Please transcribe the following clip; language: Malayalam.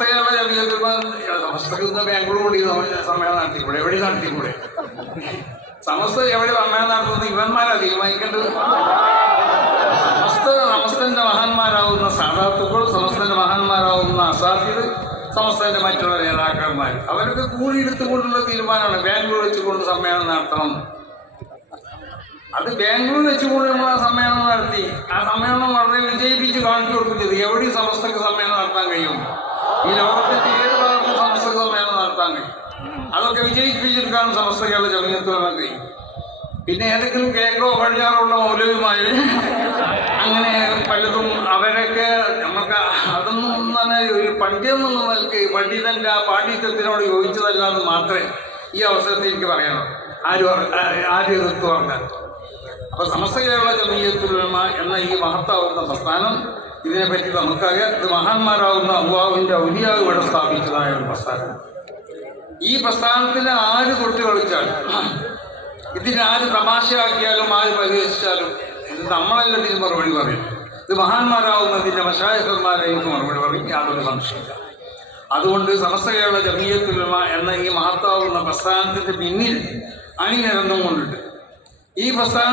ജമീയത്തുൽ സമസ്തക്ക് ഇന്ന് ബാംഗ്ലൂർ കൂടി സമ്മേളനം നടത്തിക്കൂടെ എവിടെ നടത്തിക്കൂടെ സമസ്ത എവിടെ സമ്മേളനം നടത്തുന്നത് ഇവന്മാരാ തീരുമാനിക്കേണ്ടത് സമസ്ത സമസ്തന്റെ മഹാന്മാരാവുന്ന സാധാത്തുക്കൾ സമസ്തന്റെ മഹാന്മാരാവുന്ന അസാധ്യത സമസ്തന്റെ മറ്റുള്ള നേതാക്കന്മാർ അവരൊക്കെ കൂടിയെടുത്തുകൊണ്ടുള്ള തീരുമാനമാണ് ബാംഗ്ലൂർ വെച്ചുകൊണ്ട് സമ്മേളനം നടത്തണം. അത് ബാംഗ്ലൂർ വെച്ചുകൊണ്ട് നമ്മൾ ആ സമ്മേളനം നടത്തി. ആ സമ്മേളനം വളരെ വിജയിപ്പിച്ച് കാണിച്ചു കൊടുക്കുന്നത് എവിടെ സമസ്തക്ക് സമ്മേളനം നടത്താൻ കഴിയും. ഈ ലോകത്തിന്റെ ഏത് ഭാഗത്തും സമസ്ത സമ്മേളനം നടത്താൻ കഴിയും. അതൊക്കെ വിജയിപ്പിച്ചെടുക്കാനും സമസ്ത കേരള ജമീയത്തുകളെ കഴിയും. പിന്നെ ഏതെങ്കിലും കേക്കോ പടിഞ്ഞാറുള്ള മൗലവിമാര് അങ്ങനെ പലതും അവരൊക്കെ നമുക്ക് അതൊന്നും തന്നെ ഒരു പണ്ഡിതം നൽകി പണ്ഡിതന്റെ ആ പാണ്ഡിത്യത്തിനോട് യോജിച്ചതല്ല എന്ന് മാത്രമേ ഈ അവസരത്തിൽ എനിക്ക് പറയാനുള്ളൂ. ആര് ആര് എതിർത്ത് പറഞ്ഞാൽ അപ്പൊ സമസ്ത കേരള ജമീയത്തുലമ എന്ന ഈ മഹത്താവുന്ന പ്രസ്ഥാനം ഇതിനെപ്പറ്റി നമുക്കറിയാം ഇത് മഹാന്മാരാകുന്ന അള്ളാഹുവിന്റെ ഔലിയാവ് ഇവിടെ സ്ഥാപിച്ചതായ ഒരു പ്രസ്ഥാനം. ഈ പ്രസ്ഥാനത്തിന് ആര് തൊട്ട് കളിച്ചാലും ഇതിനാര് തമാശയാക്കിയാലും ആര് പരിഹസിച്ചാലും ഇത് നമ്മളല്ല ഇതിന് മറുപടി പറയും. ഇത് മഹാന്മാരാവുന്നതിന്റെ എനിക്ക് മറുപടി പറയും. യാതൊരു സംശയമില്ല അതുകൊണ്ട് സമസ്ത കേരള ജമീയത്തിലുള്ള എന്ന ഈ മഹത്താവുന്ന പ്രസ്ഥാനത്തിന്റെ പിന്നിൽ അണിനിരന്നും കൊണ്ടിട്ട് ഈ പ്രസ്ഥാനം